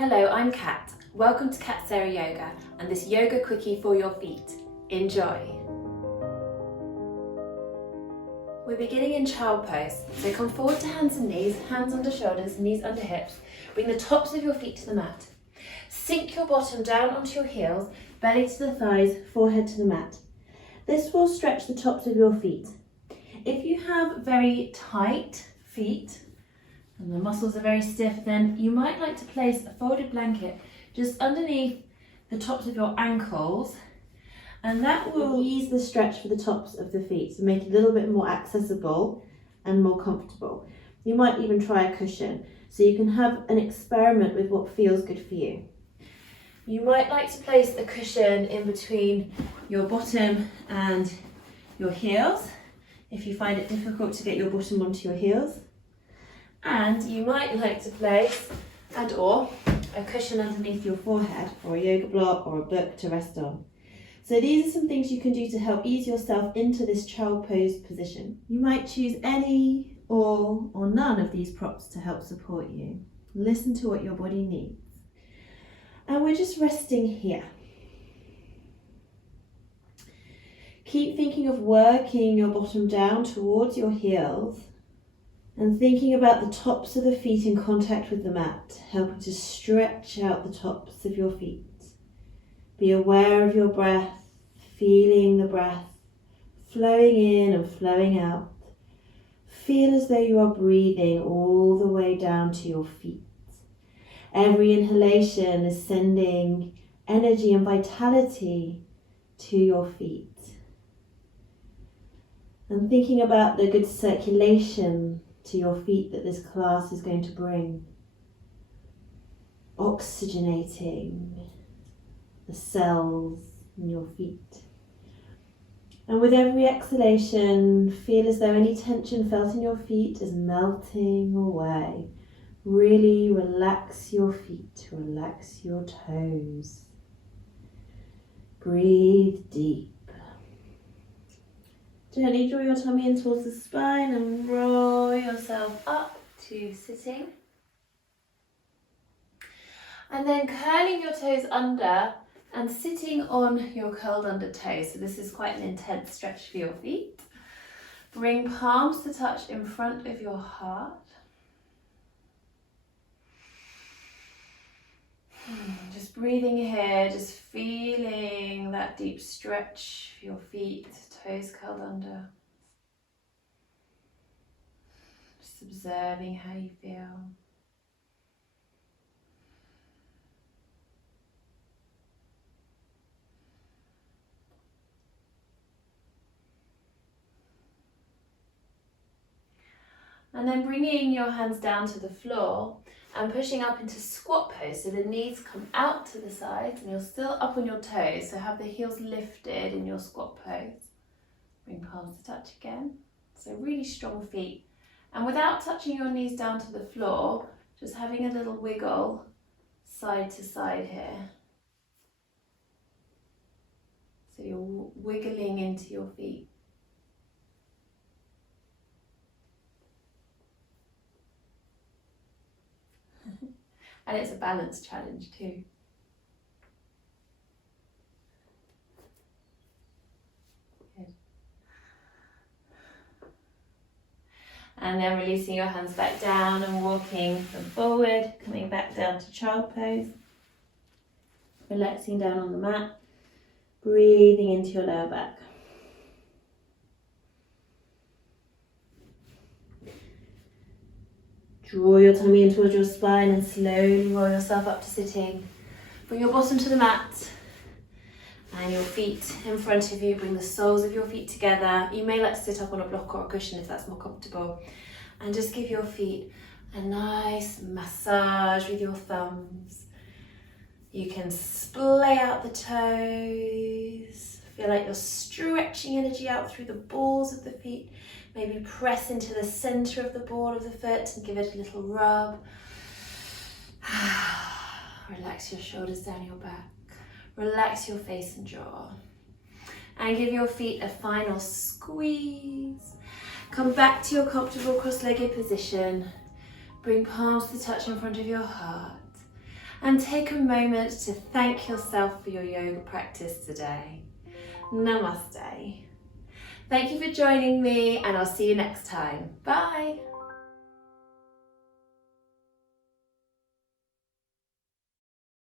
Hello, I'm Kat. Welcome to Kat Sara Yoga and this Yoga Quickie for your feet. Enjoy! We're beginning in child pose, so come forward to hands and knees, hands under shoulders, knees under hips. Bring the tops of your feet to the mat. Sink your bottom down onto your heels, belly to the thighs, forehead to the mat. This will stretch the tops of your feet. If you have very tight feet and the muscles are very stiff, then you might like to place a folded blanket just underneath the tops of your ankles, and that will ease the stretch for the tops of the feet, so make it a little bit more accessible and more comfortable. You might even try a cushion, so you can have an experiment with what feels good for you. You might like to place a cushion in between your bottom and your heels, if you find it difficult to get your bottom onto your heels. And you might like to place or a cushion underneath your forehead, or a yoga block or a book to rest on. So these are some things you can do to help ease yourself into this child pose position. You might choose any, all, or none of these props to help support you. Listen to what your body needs. And we're just resting here. Keep thinking of working your bottom down towards your heels and thinking about the tops of the feet in contact with the mat, helping to stretch out the tops of your feet. Be aware of your breath, feeling the breath flowing in and flowing out. Feel as though you are breathing all the way down to your feet. Every inhalation is sending energy and vitality to your feet. And thinking about the good circulation to your feet that this class is going to bring. Oxygenating the cells in your feet. And with every exhalation, feel as though any tension felt in your feet is melting away. Really relax your feet, relax your toes. Breathe deep. Gently draw your tummy in towards the spine and roll yourself up to sitting. And then curling your toes under and sitting on your curled under toes. So this is quite an intense stretch for your feet. Bring palms to touch in front of your heart. Just breathing here, just feeling that deep stretch for your feet, toes curled under. Just observing how you feel. And then bringing your hands down to the floor and pushing up into squat pose, so the knees come out to the sides and you're still up on your toes, so have the heels lifted in your squat pose. Bring palms to touch again, so really strong feet. And without touching your knees down to the floor, just having a little wiggle side to side here. So you're wiggling into your feet. And it's a balance challenge too. Good. And then releasing your hands back down and walking them forward, coming back down to child pose. Relaxing down on the mat, breathing into your lower back. Draw your tummy in towards your spine and slowly roll yourself up to sitting. Bring your bottom to the mat and your feet in front of you. Bring the soles of your feet together. You may like to sit up on a block or a cushion if that's more comfortable. And just give your feet a nice massage with your thumbs. You can splay out the toes. Feel like you're stretching energy out through the balls of the feet. Maybe press into the center of the ball of the foot and give it a little rub. Relax your shoulders down your back. Relax your face and jaw. And give your feet a final squeeze. Come back to your comfortable cross-legged position. Bring palms to touch in front of your heart. And take a moment to thank yourself for your yoga practice today. Namaste. Thank you for joining me, and I'll see you next time. Bye.